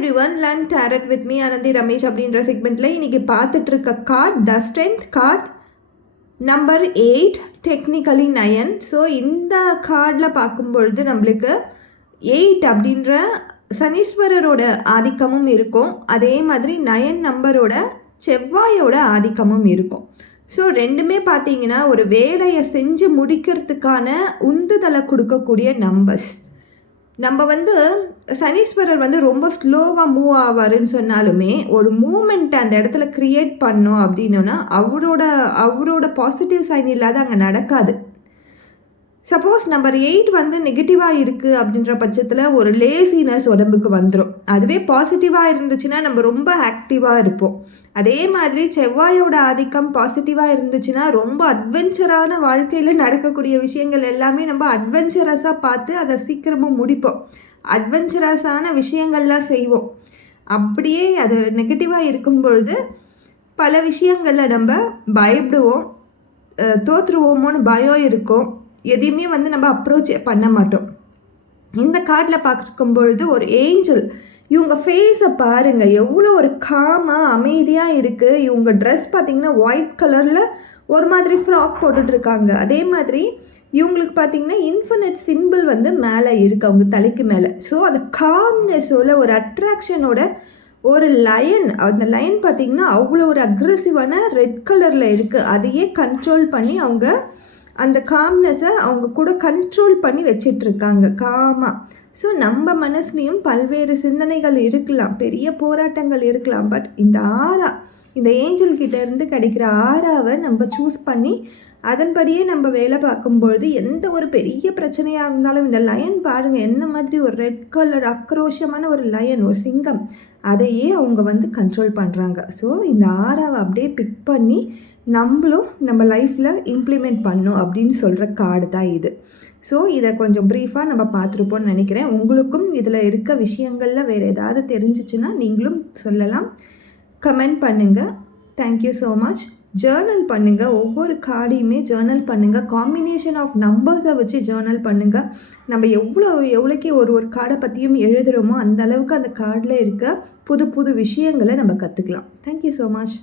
Everyone learn tarot with me Anandhi Ramesh அப்படின்ற செக்மெண்ட்டில் இன்றைக்கி பார்த்துட்டு இருக்க card the strength card number 8 technically 9. So இந்த கார்டில் பார்க்கும்பொழுது நம்மளுக்கு 8 அப்படின்ற சனீஸ்வரரோட ஆதிக்கமும் இருக்கும், அதே மாதிரி 9 நம்பரோட செவ்வாயோட ஆதிக்கமும் இருக்கும். ஸோ ரெண்டுமே பார்த்தீங்கன்னா ஒரு வேலையை செஞ்சு முடிக்கிறதுக்கான உந்துதலை கொடுக்கக்கூடிய நம்பர்ஸ். நம்ம சனீஸ்வரர் ரொம்ப ஸ்லோவாக மூவ் ஆவாருன்னு சொன்னாலுமே ஒரு மூமெண்ட்டை அந்த இடத்துல க்ரியேட் பண்ணோம் அப்படின்னா அவரோட பாசிட்டிவ் சைன் இல்லாத அங்கே நடக்காது. சப்போஸ் நம்பர் 8 நெகட்டிவாக இருக்குது அப்படின்ற பட்சத்தில் ஒரு லேசினஸ் உடம்புக்கு வந்துடும். அதுவே பாசிட்டிவாக இருந்துச்சுன்னா நம்ம ரொம்ப ஆக்டிவாக இருப்போம். அதே மாதிரி செவ்வாயோட ஆதிக்கம் பாசிட்டிவாக இருந்துச்சுன்னா ரொம்ப அட்வென்ச்சரான வாழ்க்கையில் நடக்கக்கூடிய விஷயங்கள் எல்லாமே நம்ம அட்வென்ச்சரஸாக பார்த்து அதை சீக்கிரமாக முடிப்போம். அட்வென்ச்சரஸான விஷயங்கள்லாம் செய்வோம். அப்படியே அது நெகட்டிவாக இருக்கும் பொழுது பல விஷயங்களில் நம்ம பயப்படுவோம், தோற்றுருவோமோன்னு பயம் இருக்கும், எதையுமே நம்ம அப்ரோச் பண்ண மாட்டோம். இந்த கார்டில் பார்க்கும் பொழுது ஒரு ஏஞ்சல், இவங்க ஃபேஸை பாருங்கள் எவ்வளோ ஒரு காமாக அமைதியாக இருக்குது. இவங்க ட்ரெஸ் பார்த்திங்கன்னா ஒயிட் கலரில் ஒரு மாதிரி ஃப்ராக் போட்டுட்ருக்காங்க. அதே மாதிரி இவங்களுக்கு பார்த்திங்கன்னா இன்ஃபினிட் சிம்பிள் மேலே இருக்குது அவங்க தலைக்கு மேலே. ஸோ அது காம்னஸோட ஒரு அட்ராக்ஷனோட ஒரு லயன், அந்த லயன் பார்த்திங்கன்னா அவ்வளோ ஒரு அக்ரெசிவான ரெட் கலரில் இருக்குது. அதையே கண்ட்ரோல் பண்ணி அவங்க அந்த காம்னஸை அவங்க கூட கண்ட்ரோல் பண்ணி வச்சிட்ருக்காங்க காமாக. ஸோ நம்ம மனசுலேயும் பல்வேறு சிந்தனைகள் இருக்கலாம், பெரிய போராட்டங்கள் இருக்கலாம். பட் இந்த ஏஞ்சல்கிட்ட இருந்து கிடைக்கிற ஆறாவை நம்ம சூஸ் பண்ணி அதன்படியே நம்ம வேலை பார்க்கும்பொழுது எந்த ஒரு பெரிய பிரச்சனையாக இருந்தாலும் இந்த லயன் பாருங்கள் என்ன மாதிரி ஒரு ரெட் கலர் ஆக்ரோஷமான ஒரு லயன், ஒரு சிங்கம், அதையே அவங்க கண்ட்ரோல் பண்ணுறாங்க. ஸோ இந்த ஆறாவை அப்படியே பிக் பண்ணி நம்மளும் நம்ம லைஃப்பில் இம்ப்ளிமெண்ட் பண்ணணும் அப்படின்னு சொல்கிற கார்டு தான் இது. ஸோ இதை கொஞ்சம் ப்ரீஃபாக நம்ம பார்த்துருப்போம்னு நினைக்கிறேன். உங்களுக்கும் இதில் இருக்க விஷயங்களில் வேறு ஏதாவது தெரிஞ்சிச்சுன்னா நீங்களும் சொல்லலாம், கமெண்ட் பண்ணுங்கள். Thank you so much. ஜேர்னல் பண்ணுங்கள், ஒவ்வொரு கார்டையுமே ஜேர்னல் பண்ணுங்கள். காம்பினேஷன் ஆஃப் நம்பர்ஸை வச்சு ஜேர்னல் பண்ணுங்கள். நம்ம எவ்வளோக்கு ஒரு கார்டை பற்றியும் எழுதுகிறோமோ அந்த அளவுக்கு அந்த கார்டில் இருக்க புது புது விஷயங்களை நம்ம கற்றுக்கலாம். Thank you so much.